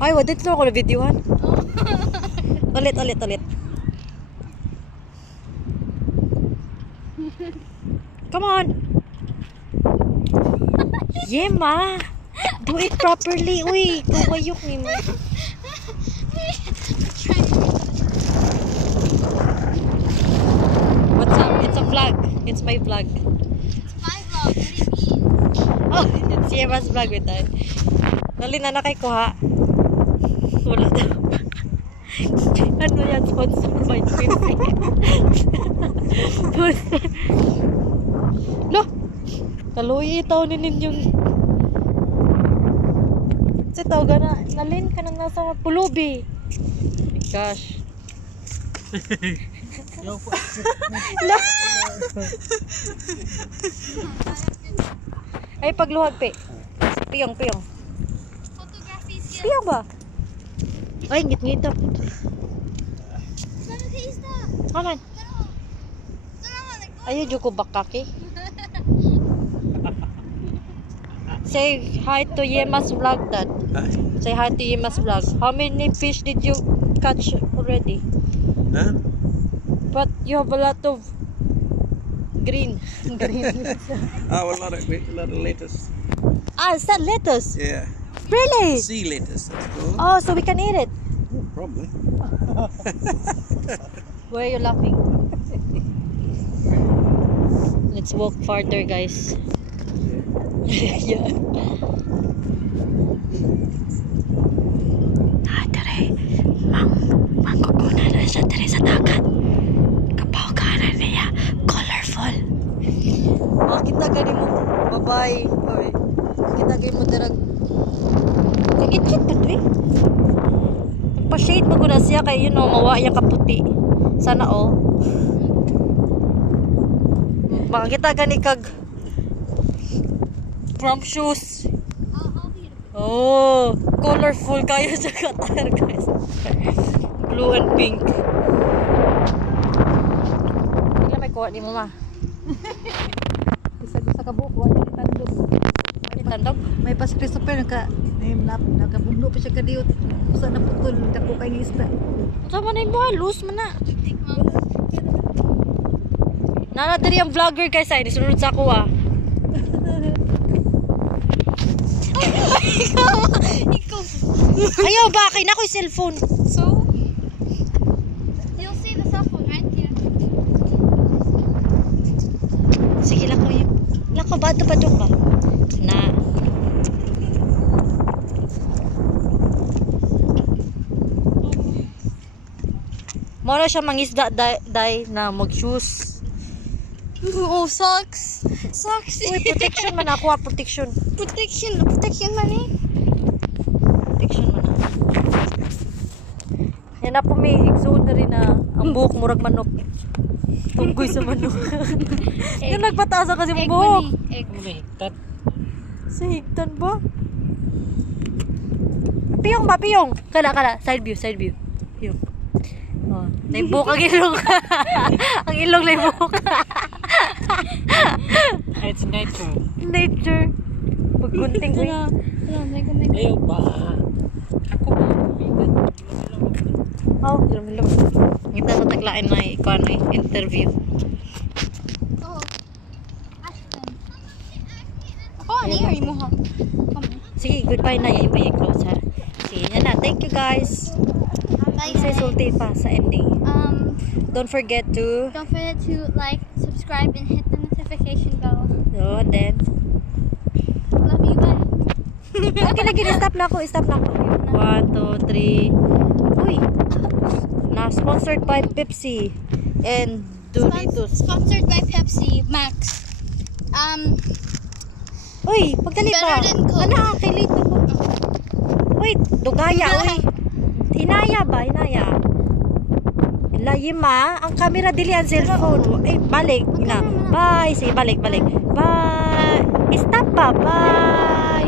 Ay, wadit na ako na videohan. Ulit. Come on. Yema. Do it properly. Uy, kawayok ni mo. What's up? It's a vlog. It's my vlog. It's my vlog. What do you mean? Oh, it's Yema's vlog with that. Nalina na kay kuha. Wala daw. Ano yan? Sponsored by Twinsie. Lo! Kaluyi itaw ni ninyong kasi tawag na, nalin ka na nasa pulubi. Oh my gosh. Ay, pagluhag, pe. Piyong. Photography skill. Piyong ba? Ay, ngit-ngit ako. Kaman. Ayaw, juko bakaki. Say hi to Yema's vlog, Dad. Hi. Say hi to Yema's vlog. How many fish did you catch already? Huh? But you have a lot of green. Oh, a lot of lettuce. Ah, is that lettuce? Yeah. Really? Sea lettuce, that's called. Oh, so we can eat it. Probably. Why are you laughing? Let's walk farther, guys. Yeah. Dere, mangkukuna na siya dere sa dagat. Kapaukanan niya, colorful. Kita gani mo, babae. Or, kita gani mo darag. Kagit-kit pa ito eh. Pa-shade mo na siya kay you know, mawa yung kaputi. Sana all. Baka kita gani kag prom shoes. Oh, colorful kayo sa katar, guys. Blue and pink. Hindi may kuha ni mo, ma. Bisa ka buhok, wala ni tandog. Wala tandog? May pas Christopher nakabugno pa siya kadiyot. Usa na putol dako kay isda. Sama na yung halos man na. Nana diri ang vlogger guys ay nisunod sa ako ah. Ikaw. Ayaw ba kay na ko yung cellphone. So, you'll see the cell phone right here. Sige lang ko yung. Lako ba ito pa doon ba? Na. Mora siya mangisda day na mag-shoes. Oh, socks. Socks. Uy, protection man ako ah, protection. Protection man eh. Protection man na. Yan na po may exode na rin na ang buhok murag manok. Tunggoy sa manok. Yung nagpataas kasi ang buhok. Egg. Sa higtan ba? Piyong ba? Piyong. Kala. Side view. Piyong. Oh, naibuk ang ilong. Ang ilong naibuk. It's Nature. Paggunting ko yun. Ayaw ba? Ako ba? Oh, ilong. Ngita na taglain na ikaw na interview. Oh. Ashton. Ako, ano yun mo ha? Sige, goodbye na. Yan yung close ha. Sige, yan na. Thank you guys. Bye Say guys. sulti pa sa ending. Don't forget to like, subscribe, and hit the notification bell. so, and then Love you, bye. okay lagi stop na ako 1, 2, 3 uy na sponsored by Pepsi and Doritos. Sponsored by Pepsi Max. Uy pagdali pa Better than Coke. ano kilito ko uy dugaya uy hinaya Yema, ang camera dili ang cellphone. Eh, balik na. Bye. Sige, balik. Bye. Stop pa. Bye.